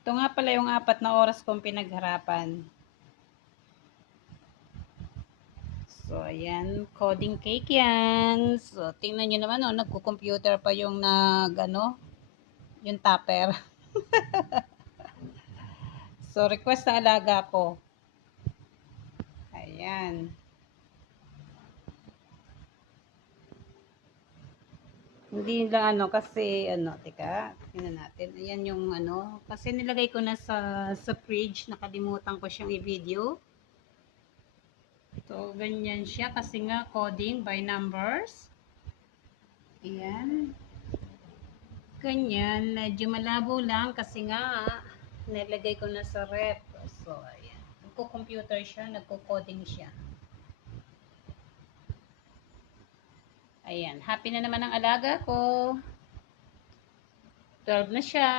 Ito nga pala yung 4 na oras kong pinagharapan. So, ayan, coding cake yan. So, tingnan nyo naman, oh, nagko-computer pa yung yung topper. So, request sa alaga ko. Ayan. Hindi lang kasi teka, tingnan natin. Ayan yung kasi nilagay ko na sa fridge, nakalimutan ko siyang i-video. So, ganyan siya kasi nga coding by numbers. Ayan. Ganyan, medyo malabo lang kasi nga nilagay ko na sa rep. So, ayan. Nagko-computer siya, nagko-coding siya. Ayan, happy na naman ang alaga ko. 12 na siya.